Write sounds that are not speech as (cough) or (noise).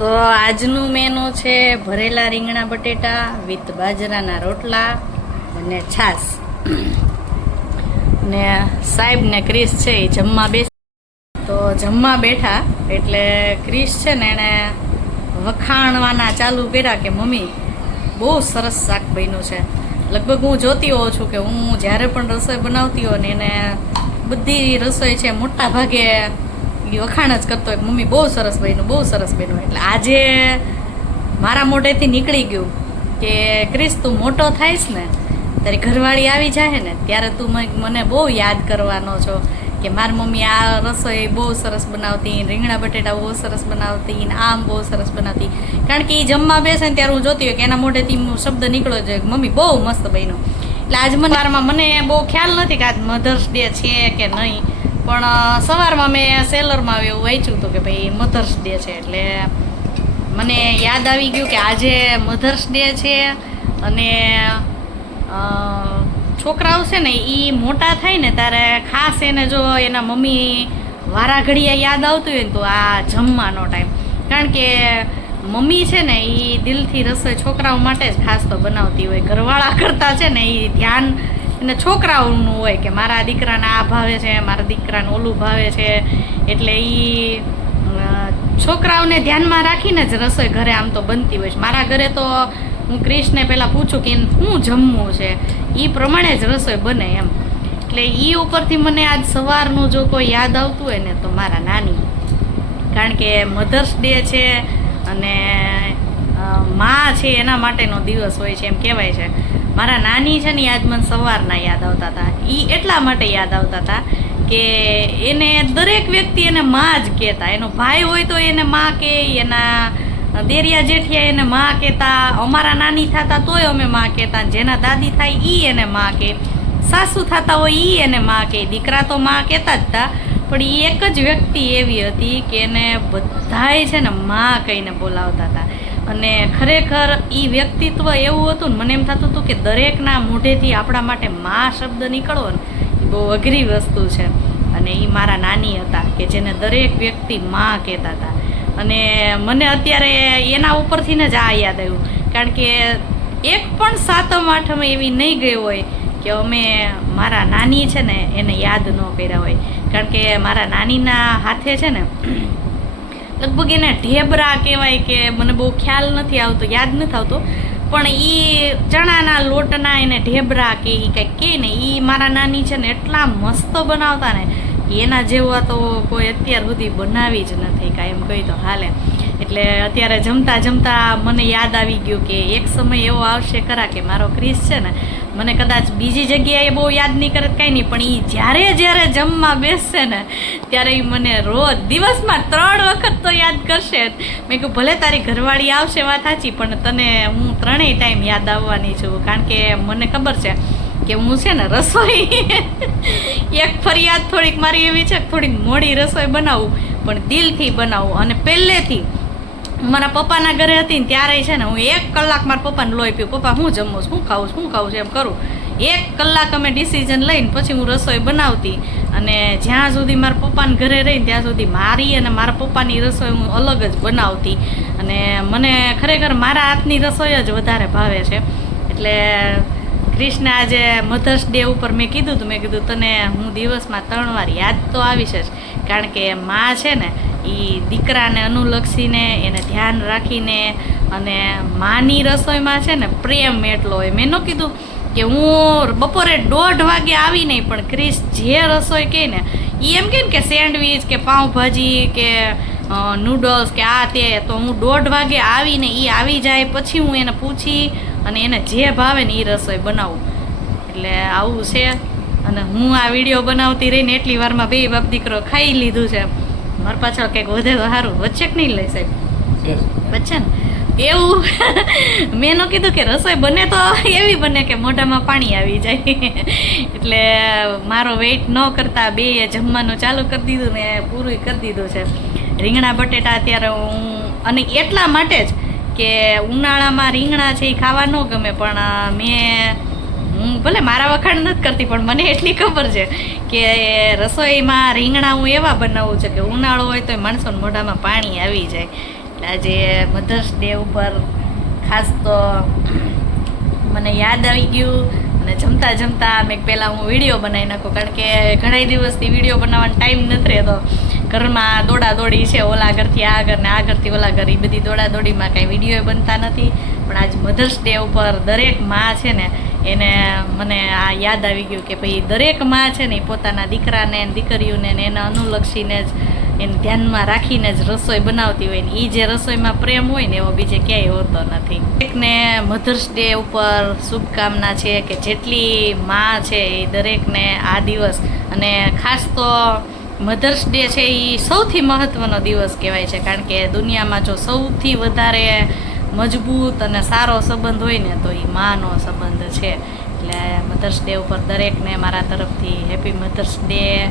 તો આજનું મેનુ છે ભરેલા રીંગણા બટેટા વિથ બાજરાના રોટલા અને છાશ. ને સાહેબ ને ક્રિસ છે એ જમવા બેસ તો જમવા બેઠા એટલે ક્રિસ છે ને એણે વખાણવાના ચાલુ કર્યા કે, મમ્મી, બહુ સરસ શાક બન્યું છે. લગભગ હું જોતી હોઉં છું કે હું જ્યારે પણ રસોઈ બનાવતી હોઉં ને એને બધી રસોઈ છે મોટા ભાગે ઈ વખાણ જ કરતો હોય. મમ્મી બહુ સરસ બન્યું, બહુ સરસ બન્યું. એટલે આજે મારા મોઢેથી નીકળી ગયું કે, ક્રિસ, તું મોટો થાઈશ ને, તારી ઘરવાળી આવી જાય ને, ત્યારે તું મને બહુ યાદ કરવાનો છો કે મારી મમ્મી આ રસોઈ બહુ સરસ બનાવતી, રીંગણા બટેટા બહુ સરસ બનાવતી, ને આમ બહુ સરસ બનાવતી. કારણ કે એ જમવા બેસે ને ત્યારે હું જોતી હોય કે એના મોઢેથી શબ્દ નીકળ્યો છે મમ્મી, બહુ મસ્ત બન્યું. એટલે આજ મને મને બહુ ખ્યાલ નથી કે આજ મધર્સ ડે છે કે નહીં. પણ સવારમાં મેં સેલરમાં એવું વાંચ્યું હતું કે ભાઈ મધર્સ ડે છે એટલે મને યાદ આવી ગયું કે આજે મધર્સ ડે છે અને છોકરાઓ છે ને એ મોટા થાય ને ત્યારે ખાસ એને જો એના મમ્મી વારા ઘડીએ યાદ આવતું હોય ને તો આ જમવાનો ટાઈમ કારણ કે મમ્મી છે ને એ દિલથી રસોઈ છોકરાઓ માટે જ ખાસ તો બનાવતી હોય. ઘરવાળા કરતાં છે ને એ ધ્યાન એને છોકરાઓનું હોય કે મારા દીકરાને આ ભાવે છે, મારા દીકરાને ઓલું ભાવે છે, એટલે એ છોકરાઓને ધ્યાનમાં રાખીને જ રસોઈ ઘરે આમ તો બનતી હોય છે. મારા ઘરે તો હું ક્રિશને પહેલાં પૂછું કે શું જમવું છે? એ પ્રમાણે જ રસોઈ બને એમ. એટલે એ ઉપરથી મને આજ સવારનું જો કોઈ યાદ આવતું હોય ને તો મારા નાની. કારણ કે મધર્સ ડે છે અને મા છે એના માટેનો દિવસ હોય છે એમ કહેવાય છે. મારા નાની છે ને આજ મને સવારના યાદ આવતા હતા. એ એટલા માટે યાદ આવતા હતા કે એને દરેક વ્યક્તિ એને માં જ કહેતા. એનો ભાઈ હોય તો એને માં કે, એના દેરિયા જેઠિયા એને માં કહેતા. અમારા નાની થતા તોય અમે માં કહેતા. જેના દાદી થાય એ એને માં કે. સાસુ થતા હોય એ એને માં કે. દીકરા તો માં કહેતા જ હતા પણ એ એક જ વ્યક્તિ એવી હતી કે એને બધાએ છે ને, માં કહીને બોલાવતા હતા. અને ખરેખર એ વ્યક્તિત્વ એવું હતું ને, મને એમ થતું હતું કે દરેકના મોઢેથી આપણા માટે મા શબ્દ નીકળવો ને એ બહુ અઘરી વસ્તુ છે. અને એ મારા નાની હતા, કે જેને દરેક વ્યક્તિ મા કહેતા હતા. અને મને અત્યારે એના ઉપરથી જ આ યાદ આવ્યું. કારણ કે એક પણ સાતમ આઠમ એવી નહીં ગઈ હોય કે અમે મારા નાની છે ને એને યાદ ન કર્યા હોય. કારણ કે મારા નાનીના હાથે છે ને લગભગ એને ઢેબરા કહેવાય કે મને બહુ ખ્યાલ નથી આવતો, યાદ નથી આવતો. પણ એ ચણાના લોટના એને ઢેબરા કે એ કંઈક કહે ને એ મારા નાની છે ને એટલા મસ્ત બનાવતા ને એના જેવા તો કોઈ અત્યાર સુધી બનાવી જ નથી કાંઈ, એમ કહી તો હાલે. એટલે અત્યારે જમતા જમતા મને યાદ આવી ગયું કે એક સમય એવો આવશે ખરા કે મારો ક્રિસ છે ને મને કદાચ બીજી જગ્યાએ બહુ યાદ નહીં કરે કાંઈ નહીં, પણ એ જ્યારે જ્યારે જમવા બેસશે ને, ત્યારે એ મને રોજ દિવસમાં ત્રણ વખત તો યાદ કરશે. મેં કહ્યું ભલે તારી ઘરવાળી આવશે, વાત સાચી, પણ તને હું ત્રણેય ટાઈમ યાદ આવવાની છું, કારણ કે મને ખબર છે કે હું છે ને રસોઈ (laughs) એક ફરિયાદ થોડીક મારી એવી છે થોડીક મોડી રસોઈ બનાવું, પણ દિલથી બનાવું, અને પહેલેથી મારા પપ્પાના ઘરે હતી ને ત્યારે છે ને હું એક કલાક મારા પપ્પાને લોહી પીવું. પપ્પા, હું જમું શું ખાવું શું ખાવું છે, એમ કરું. એક કલાક અમે ડિસિઝન લઈને પછી હું રસોઈ બનાવતી. અને જ્યાં સુધી મારા પપ્પાને ઘરે રહીને ત્યાં સુધી મારી અને મારા પપ્પાની રસોઈ હું અલગ જ બનાવતી. અને મને ખરેખર મારા હાથની રસોઈ જ વધારે ભાવે છે. એટલે ક્રિષ્ન આજે મધર્સ ડે ઉપર મેં કીધું હતું મેં કીધું તને હું દિવસમાં ત્રણ વાર યાદ તો આવીશ જ. કારણ કે માં છે ને એ દીકરાને અનુલક્ષીને એને ધ્યાન રાખીને અને માની રસોઈમાં છે ને પ્રેમ એટલો હોય. મેં ન કીધું કે હું બપોરે દોઢ વાગે આવી નહીં, પણ ક્રિસ જે રસોઈ કહે ને એ એમ કહે કે સેન્ડવીચ કે પાઉંભાજી કે નૂડલ્સ કે આ તે, તો હું દોઢ વાગે આવીને એ આવી જાય, પછી હું એને પૂછી અને એને જે ભાવે ને એ રસોઈ બનાવું. એટલે આવું છે. અને હું આ વીડિયો બનાવતી રહીને એટલી વારમાં બે બાપ દીકરો ખાઈ લીધું છે. મારા પાછળ કંઈક વધે તો સારું. વચ્ચે કે નહીં લઈ સાહેબ? વચ્ચે ને? એવું? (laughs) મેં એનું કીધું કે રસોઈ બને તો એવી બને કે મોઢામાં પાણી આવી જાય. (laughs) એટલે મારો વેઇટ ન કરતા બે જમવાનું ચાલુ કરી દીધું ને પૂરું કરી દીધું છે. રીંગણા બટેટા અત્યારે હું અને એટલા માટે જ કે ઉનાળામાં રીંગણા છે એ ખાવા ન ગમે પણ મેં હું ભલે મારા વખાણ નથી કરતી, પણ મને એટલી ખબર છે કે રસોઈમાં રીંગણા હું એવા બનાવું છું કે ઉનાળો હોય તો માણસોને મોઢામાં પાણી આવી જાય. એટલે આજે મધર્સ ડે ઉપર ખાસ તો મને યાદ આવી ગયું અને જમતા જમતા મેં પહેલાં હું વીડિયો બનાવી નાખું, કારણ કે ઘણા દિવસથી વીડિયો બનાવવાનો ટાઈમ નથી રહેતો. ઘરમાં દોડા દોડી છે ઓલા ઘરથી આ ઘર ને આ ઘરથી ઓલા ઘર એ બધી દોડા દોડીમાં કાંઈ વીડિયો બનતા નથી. પણ આજ મધર્સ ડે ઉપર દરેકમાં છે ને એને મને આ યાદ આવી ગયું કે ભાઈ દરેકમાં છે ને એ પોતાના દીકરાને દીકરીઓને એને અનુલક્ષીને જ એને ધ્યાનમાં રાખીને જ રસોઈ બનાવતી હોય ને એ જે રસોઈમાં પ્રેમ હોય ને એવો બીજે ક્યાંય હોતો નથી. દરેકને મધર્સ ડે ઉપર શુભકામના છે કે જેટલી માં છે એ દરેકને આ દિવસ અને ખાસ તો મધર્સ ડે છે એ સૌથી મહત્ત્વનો દિવસ કહેવાય છે કારણ કે દુનિયામાં જો સૌથી વધારે મજબૂત અને સારો સંબંધ હોય ને તો એ માનો સંબંધ છે. એટલે મધર્સ ડે ઉપર દરેકને મારા તરફથી હેપી મધર્સ ડે